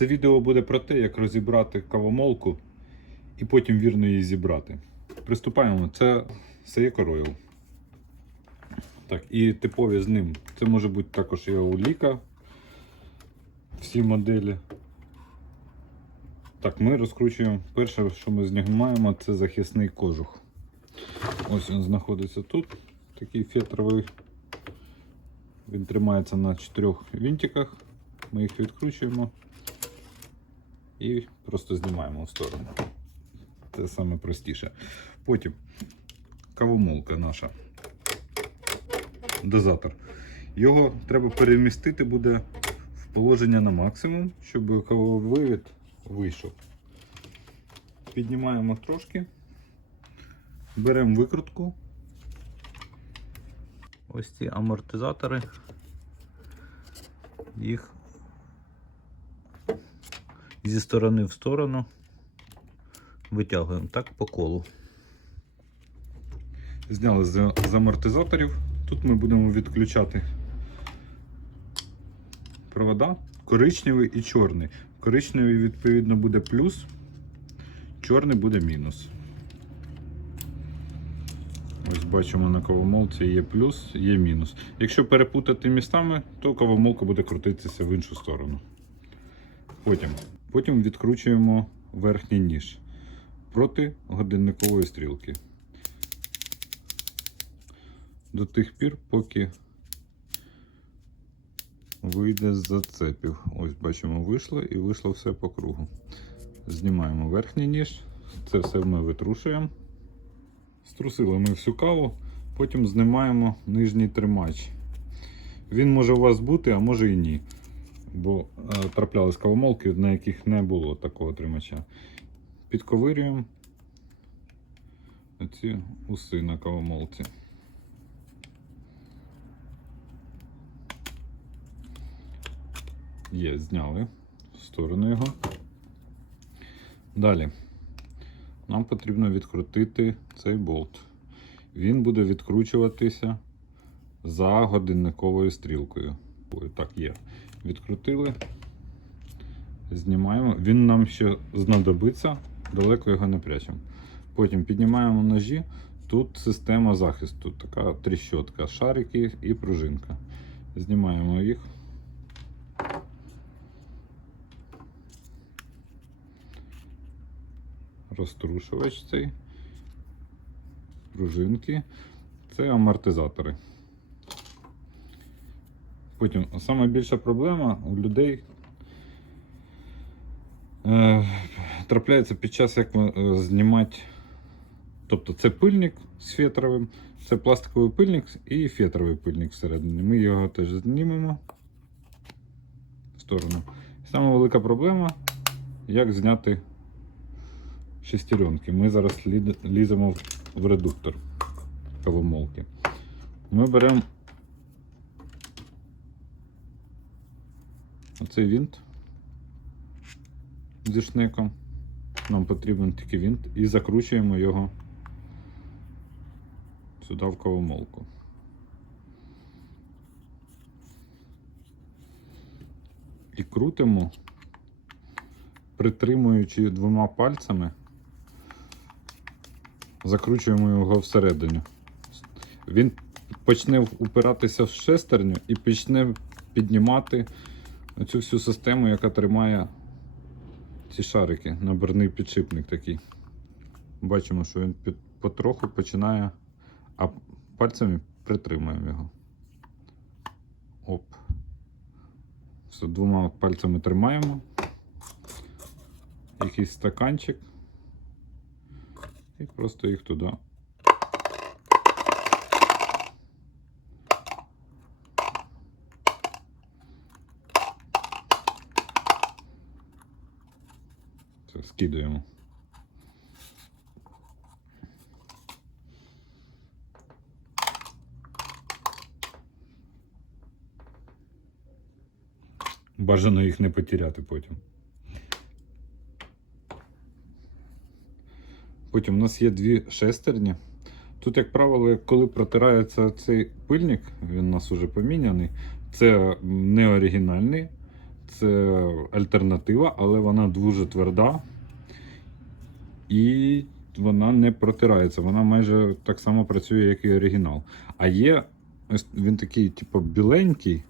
Це відео буде про те, як розібрати кавомолку і потім вірно її зібрати. Приступаємо. Це Seiko Royal. Так, і типові з ним. Це може бути також і Ауліка. Всі моделі. Так, ми розкручуємо. Перше, що ми знімаємо, це захисний кожух. Ось він знаходиться тут. Такий фетровий. Він тримається на чотирьох вінтиках. Ми їх відкручуємо і просто знімаємо в сторону. Це саме простіше. Потім кавомолка наша. Дозатор. Його треба перемістити буде в положення на максимум, щоб кавовивід вийшов. Піднімаємо трошки, беремо викрутку. Ось ці амортизатори. Їх зі сторони в сторону витягуємо так по колу. Зняли з, з амортизаторів. Тут ми будемо відключати провода коричневий і чорний. Коричневий, відповідно, буде плюс, чорний буде мінус. Ось бачимо на кавомолці є плюс, є мінус. Якщо перепутати містами, то кавомолка буде крутитися в іншу сторону. Потім, Потім відкручуємо верхній ніж проти годинникової стрілки. До тих пір, поки вийде з зацепів. Ось бачимо, вийшло і вийшло все по кругу. Знімаємо верхній ніж, це все ми витрушуємо. Струсили ми всю каву, потім знімаємо нижній тримач. Він може у вас бути, а може і ні. Бо е, траплялись кавомолки, на яких не було такого тримача. Підковирюємо ці уси на кавомолці. Є, зняли в сторону його. Далі нам потрібно відкрутити цей болт. Він буде відкручуватися за годинниковою стрілкою. Так, є. Відкрутили, знімаємо. Він нам ще знадобиться, далеко його не прячемо. Потім піднімаємо ножі. Тут система захисту, така тріщотка, шарики і пружинка. Знімаємо їх. Розтрушувач цей, пружинки. Це амортизатори. Потім сама більша проблема у людей е, трапляється під час, як е, знімати. Тобто це пильник з фетровим, це пластиковий пильник і фетровий пильник всередині. Ми його теж знімемо в сторону. Сама велика проблема, як зняти шестеренки. Ми зараз ліземо в- редуктор кавомолки. Ми беремо оцей винт зі шнеком. Нам потрібен тільки винт і закручуємо його сюди в кавомолку. І крутимо, притримуючи двома пальцями, закручуємо його всередину. Він почне упиратися в шестерню і почне піднімати цю всю систему, яка тримає ці шарики, набірний підшипник такий. Бачимо, що він під, потроху починає, а пальцями притримуємо його. Оп. Все, двома пальцями тримаємо. Якийсь стаканчик. І просто їх туди. Скидуємо. Бажано їх не потеряти потім. Потім у нас є дві шестерні. Тут, як правило, коли протирається цей пильник, він у нас вже поміняний. Це не оригінальний, це альтернатива, але вона дуже тверда і вона не протирається. Вона майже так само працює, як і оригінал. А є ось він такий, типу, біленький,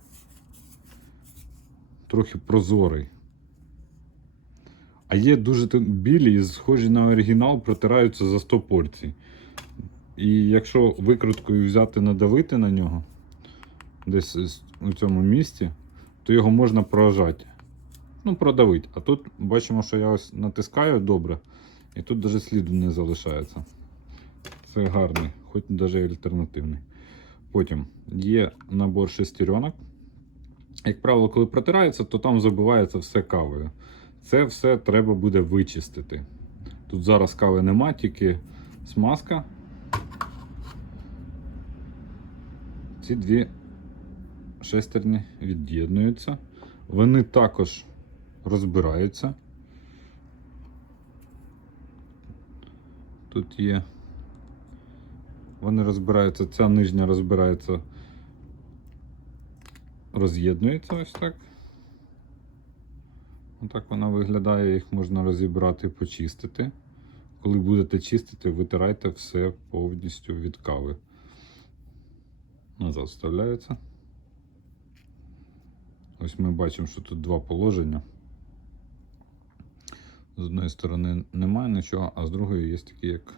трохи прозорий. А є дуже білі, і схожі на оригінал, протираються за 100 порцій. І якщо викруткою взяти, надавити на нього, десь у цьому місці, то його можна прожати. Ну, продавити. А тут бачимо, що я ось натискаю добре, і тут навіть сліду не залишається. Це гарний, хоч навіть альтернативний. Потім є набор шестеренок. Як правило, коли протирається, то там забивається все кавою. Це все треба буде вичистити. Тут зараз кави нема, тільки смазка. Ці дві шестерні від'єднуються. Вони також розбираються. Тут є. Вони розбираються, ця нижня розбирається, роз'єднується ось так. Отак вона виглядає, їх можна розібрати, і почистити. Коли будете чистити, витирайте все повністю від кави. Назад вставляється. Ось ми бачимо, що тут два положення. З одної сторони немає нічого, а з другої є такі як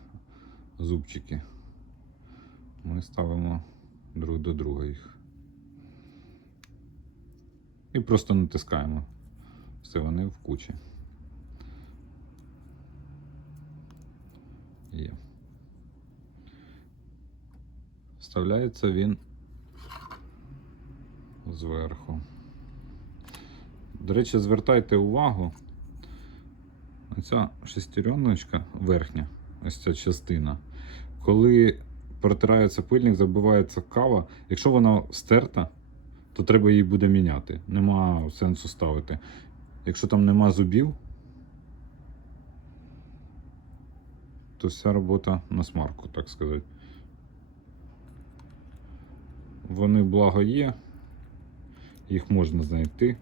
зубчики. Ми ставимо друг до друга їх. І просто натискаємо. Все вони в кучі. Є. Вставляється він зверху. До речі, звертайте увагу. Оця шестереночка верхня, ось ця частина. Коли протирається пильник, забивається кава. Якщо вона стерта, то треба її буде міняти. Нема сенсу ставити. Якщо там нема зубів, то вся робота на смарку, так сказати. Вони благо є, їх можна знайти.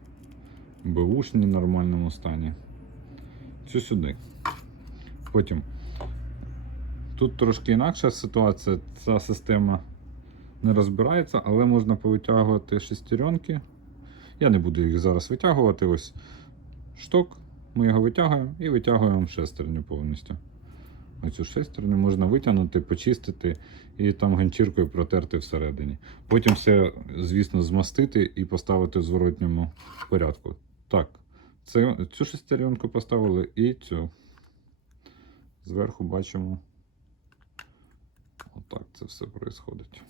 Бушні в нормальному стані. Цю сюди. Потім. Тут трошки інакша ситуація. Ця система не розбирається, але можна повитягувати шестеренки. Я не буду їх зараз витягувати. Ось шток. Ми його витягуємо і витягуємо шестерню повністю. Оцю шестерню можна витягнути, почистити і там ганчіркою протерти всередині. Потім все, звісно, змастити і поставити в зворотньому порядку. Так, це, цю шестеренку поставили і цю. Зверху бачимо. Отак це все відбувається.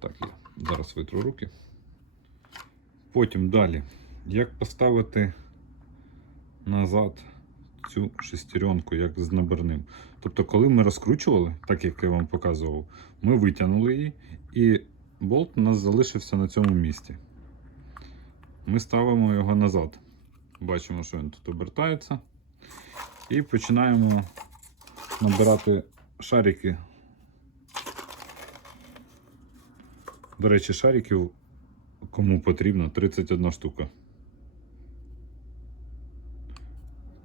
Так, я зараз витру руки. Потім далі. Як поставити назад цю шестеренку, як з набірним. Тобто, коли ми розкручували, так як я вам показував, ми витягнули її, і болт у нас залишився на цьому місці. Ми ставимо його назад. Бачимо, що він тут обертається. І починаємо набирати шарики. До речі, шариків кому потрібно 31 штука.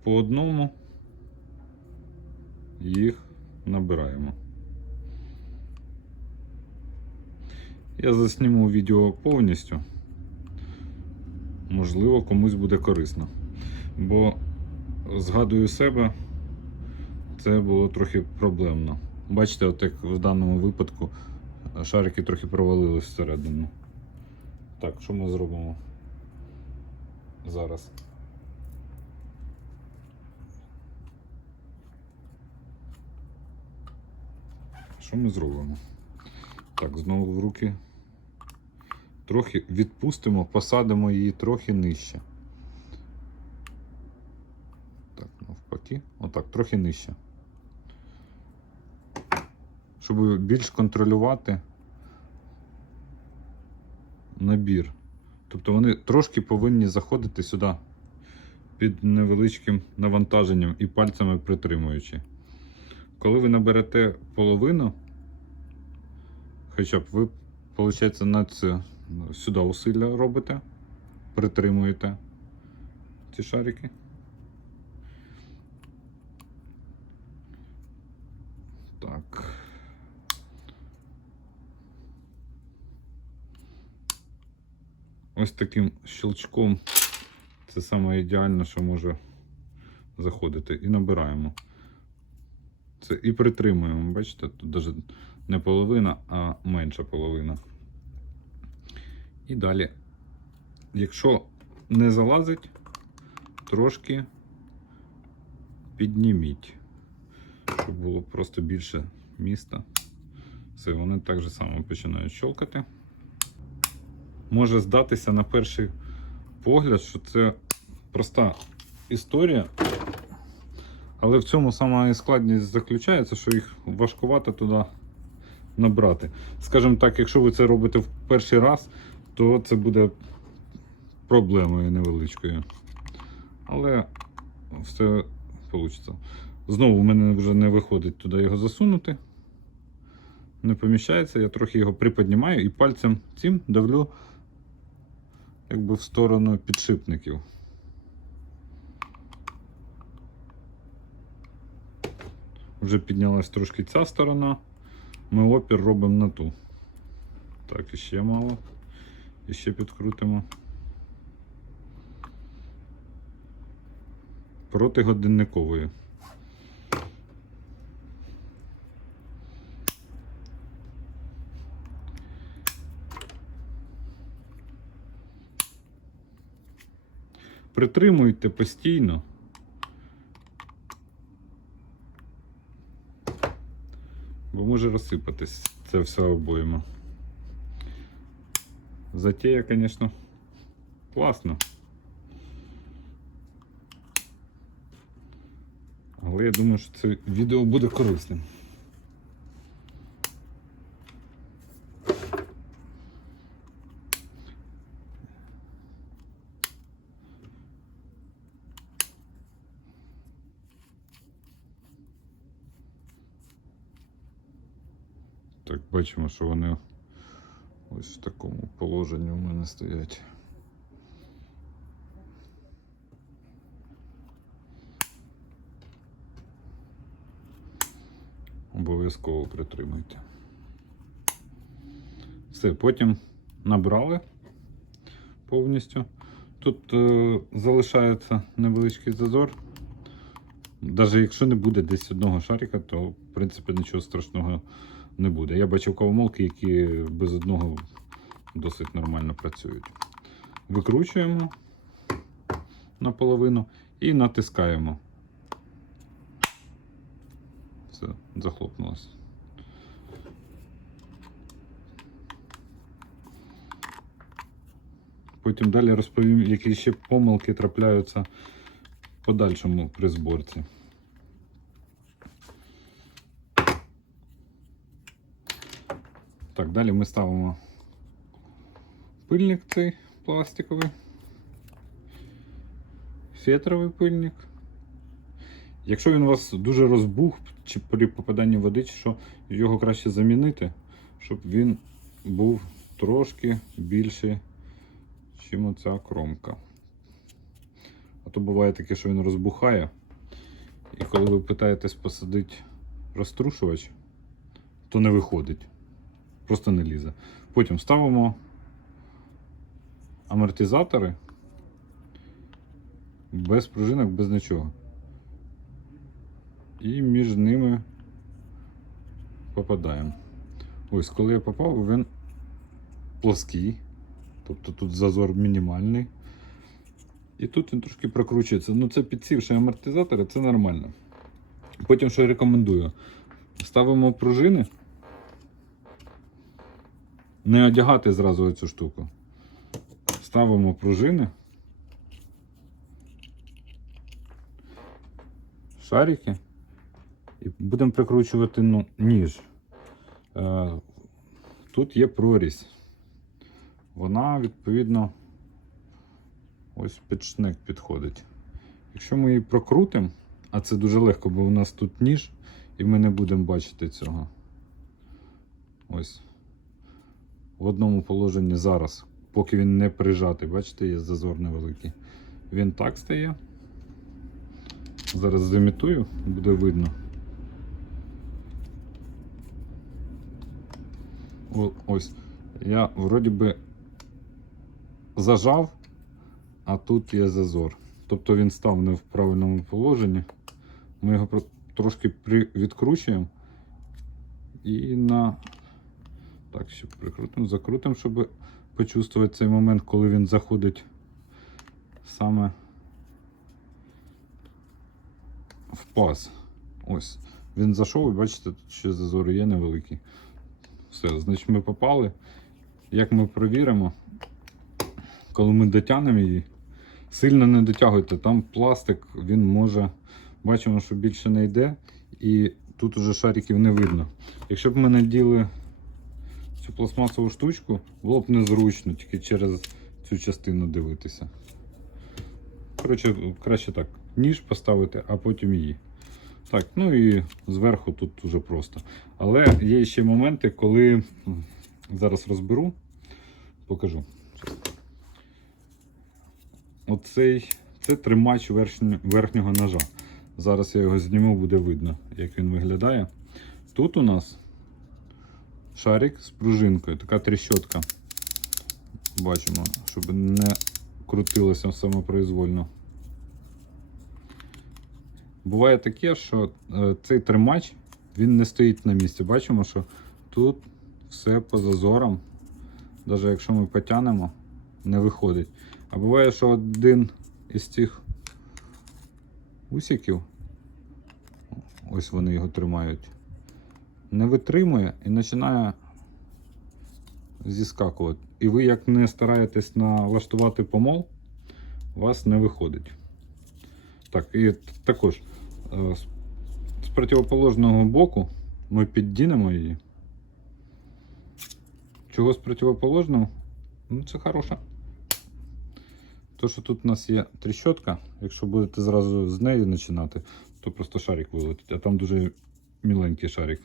По одному їх набираємо. Я засніму відео повністю. Можливо, комусь буде корисно. Бо згадую себе, це було трохи проблемно. Бачите, от як в даному випадку шарики трохи провалились всередину. Так, що ми зробимо зараз? Що ми зробимо? Так, знову в руки. Трохи відпустимо, посадимо її трохи нижче. Так, навпаки. Отак, трохи нижче. Щоб більш контролювати набір. Тобто вони трошки повинні заходити сюди під невеличким навантаженням і пальцями притримуючи. Коли ви наберете половину, хоча б ви, виходить, на це сюди усилля робите, притримуєте ці шарики. Так. Ось таким щелчком це саме ідеально, що може заходити. І набираємо. Це і притримуємо, бачите, тут навіть не половина, а менша половина. І далі, якщо не залазить, трошки підніміть, щоб було просто більше міста. Все, вони так же само починають щелкати. Може здатися на перший погляд, що це проста історія. Але в цьому сама складність заключається, що їх важкувато туди набрати. Скажімо так, якщо ви це робите в перший раз, то це буде проблемою невеличкою. Але все вийде. Знову в мене вже не виходить туди його засунути. Не поміщається, я трохи його приподнімаю і пальцем цим давлю якби в сторону підшипників. Вже піднялась трошки ця сторона. Ми опір робимо на ту. Так, іще мало. І ще підкрутимо. Проти годинникової. Притримуйте постійно. Бо може розсипатись це все обойма. Затея, звісно, класно. Але я думаю, що це відео буде корисним. Так, бачимо, що вони ось в такому положенні у мене стоять. Обов'язково притримуйте. Все, потім набрали повністю. Тут е, залишається невеличкий зазор. Навіть якщо не буде десь одного шарика, то в принципі нічого страшного не буде. Я бачив кавомолки, які без одного досить нормально працюють. Викручуємо наполовину і натискаємо. Все, захлопнулося. Потім далі розповім, які ще помилки трапляються в подальшому при зборці. Так, далі ми ставимо пильник цей пластиковий, фетровий пильник. Якщо він у вас дуже розбух, чи при попаданні води, чи що, його краще замінити, щоб він був трошки більший, ніж оця кромка. А то буває таке, що він розбухає. І коли ви питаєтесь посадити розтрушувач, то не виходить. Просто не лізе. Потім ставимо амортизатори без пружинок, без нічого. І між ними попадаємо. Ось, коли я попав, він плоский. Тобто тут зазор мінімальний. І тут він трошки прокручується. Ну, це підсівши амортизатори, це нормально. Потім, що я рекомендую, ставимо пружини. Не одягати зразу цю штуку. Ставимо пружини. Шарики. І будемо прикручувати ну, ніж. Е, тут є прорізь. Вона, відповідно, ось під шнек підходить. Якщо ми її прокрутимо, а це дуже легко, бо у нас тут ніж, і ми не будемо бачити цього. Ось. В одному положенні зараз, поки він не прижатий, бачите, є зазор невеликий. він так стає. Зараз замітую, буде видно. О, ось. Я вроді би зажав, а тут є зазор. Тобто він став не в правильному положенні. Ми його трошки відкручуємо і на. Так, ще прикрутимо, закрутимо, щоб почувствувати цей момент, коли він заходить саме в паз. Ось. Він зайшов, і бачите, тут ще зазори є невеликі. Все, значить ми попали. Як ми провіримо, коли ми дотягнемо її, сильно не дотягуйте, там пластик, він може, бачимо, що більше не йде, і тут уже шариків не видно. Якщо б ми наділи цю пластмасову штучку, було б незручно тільки через цю частину дивитися. Коротше, краще так, ніж поставити, а потім її. Так, ну і зверху тут дуже просто. Але є ще моменти, коли зараз розберу, покажу. Оцей це тримач верхнь- верхнього ножа. Зараз я його зніму, буде видно, як він виглядає. Тут у нас шарик з пружинкою, така тріщотка. Бачимо, щоб не крутилося самопроизвольно. Буває таке, що е, цей тримач він не стоїть на місці. Бачимо, що тут все по зазорам. Навіть якщо ми потягнемо, не виходить. А буває, що один із цих усиків, ось вони його тримають, не витримує і починає зіскакувати. І ви, як не стараєтесь налаштувати помол, у вас не виходить. Так, і також е, з- противоположного боку ми піддінемо її. Чого з противоположного? Ну, це хороше. То, що тут у нас є тріщотка, якщо будете зразу з неї починати, то просто шарик вилетить, а там дуже міленький шарик.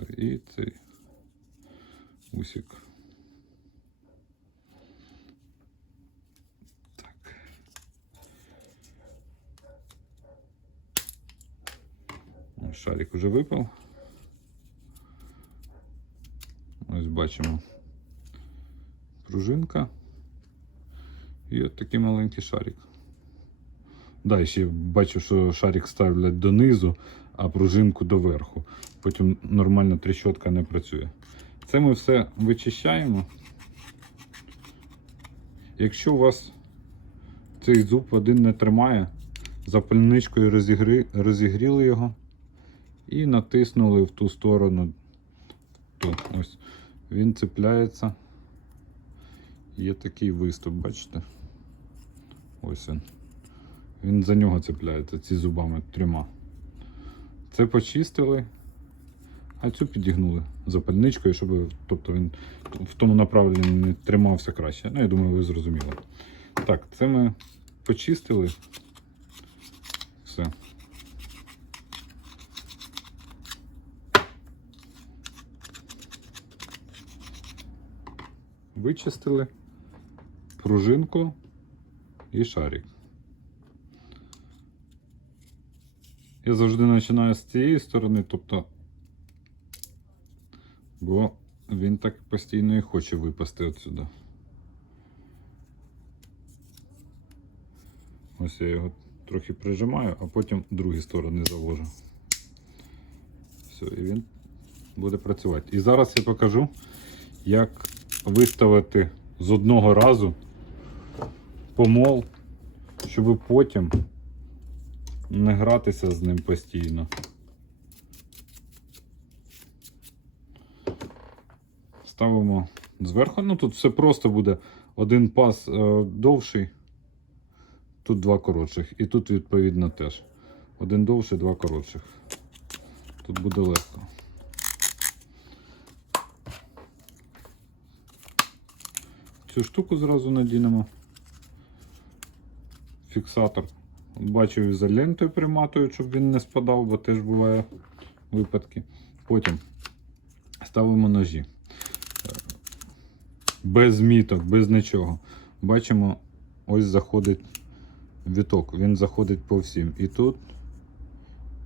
Все, і цей усик. Так. Шарик уже випав. Ось бачимо пружинка і от такий маленький шарик. Да, ще бачу, що шарик ставлять донизу, а пружинку доверху. Потім нормально тріщотка не працює. Це ми все вичищаємо. Якщо у вас цей зуб один не тримає, запальничкою розігри... розігріли його і натиснули в ту сторону. Тут ось він цепляється. Є такий виступ, бачите? Ось він. Він за нього цепляється, ці зубами трьома. Це почистили, а цю підігнули запальничкою, щоб тобто він в тому направленні тримався краще. Ну, я думаю, ви зрозуміли. Так, це ми почистили. Все. Вичистили пружинку і шарик. Я завжди починаю з цієї сторони, тобто, бо він так постійно і хоче випасти отсюди. Ось я його трохи прижимаю, а потім другі сторони завожу. Все, і він буде працювати. І зараз я покажу, як виставити з одного разу помол, щоб потім не гратися з ним постійно. Ставимо зверху. Ну тут все просто буде. Один пас е, довший, тут два коротших. І тут відповідно теж. Один довший, два коротших. Тут буде легко. Цю штуку зразу надінемо. Фіксатор. Бачу ізолентою приматую, щоб він не спадав, бо теж буває випадки. Потім ставимо ножі. Е, без міток, без нічого. Бачимо, ось заходить віток. Він заходить по всім. І тут,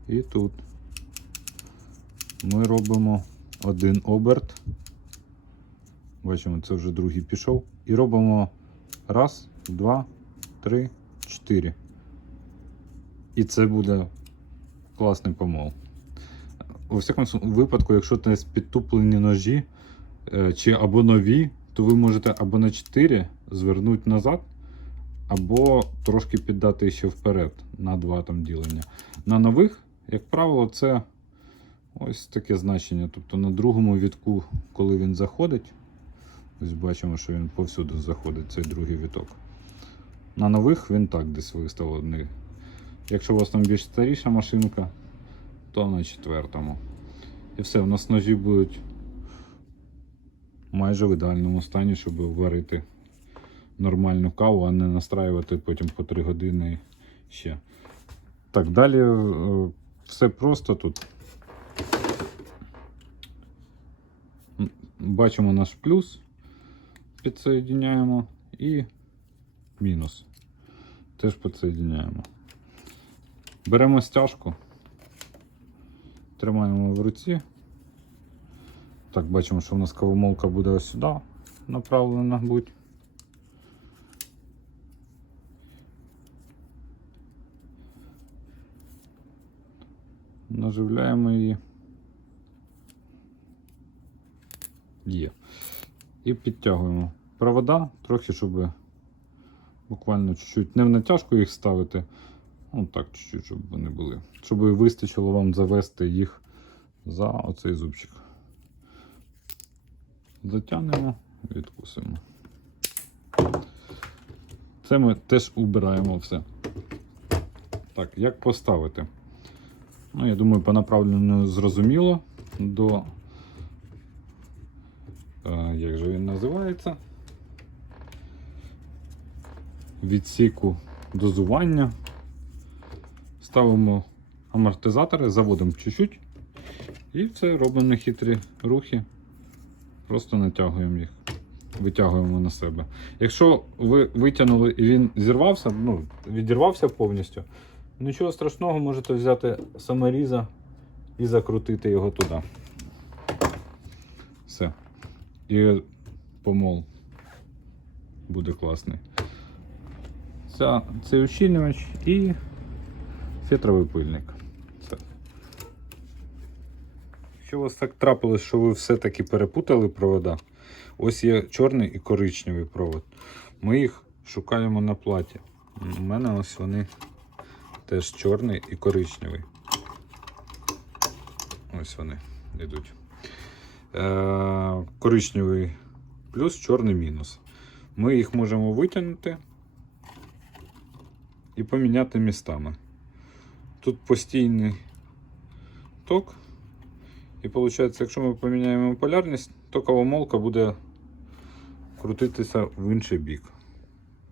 і тут. Ми робимо один оберт. Бачимо, це вже другий пішов. І робимо раз, два, три, чотири. І це буде класний помол. У всякому випадку, якщо це підтуплені ножі е, чи або нові, то ви можете або на 4 звернути назад, або трошки піддати ще вперед на 2 там ділення. На нових, як правило, це ось таке значення. Тобто на другому вітку, коли він заходить, ось бачимо, що він повсюди заходить, цей другий віток. На нових він так десь виставлений. Якщо у вас там більш старіша машинка, то на четвертому. І все, у нас ножі будуть майже в ідеальному стані, щоб варити нормальну каву, а не настраювати потім по 3 години ще. Так, далі е, все просто тут. Бачимо наш плюс, підсоєдняємо і мінус. Теж підсоєдняємо. Беремо стяжку, тримаємо в руці. Так, бачимо, що в нас кавомолка буде ось сюди направлена будь. Наживляємо її. Є. І підтягуємо провода, трохи, щоб буквально чуть-чуть не в натяжку їх ставити. Ну так, чуть-чуть, щоб вони були. Щоб вистачило вам завести їх за оцей зубчик. Затягнемо, відкусимо. Це ми теж убираємо все. Так, як поставити? Ну, я думаю, по направленню зрозуміло до. Е, як же він називається? Відсіку дозування. Ставимо амортизатори, заводимо чуть-чуть. І все робимо нехитрі рухи. Просто натягуємо їх, витягуємо на себе. Якщо ви витягнули і він зірвався, ну, відірвався повністю, нічого страшного, можете взяти саморіза і закрутити його туди. Все. І помол буде класний. Ця, цей ущільнювач і фетровий пильник. Все. Якщо у вас так трапилось, що ви все-таки перепутали провода, ось є чорний і коричневий провод. Ми їх шукаємо на платі. У мене ось вони теж чорний і коричневий. Ось вони йдуть. Е, коричневий плюс, чорний мінус. Ми їх можемо витягнути і поміняти містами. Тут постійний ток. І виходить, якщо ми поміняємо полярність, то молка буде крутитися в інший бік.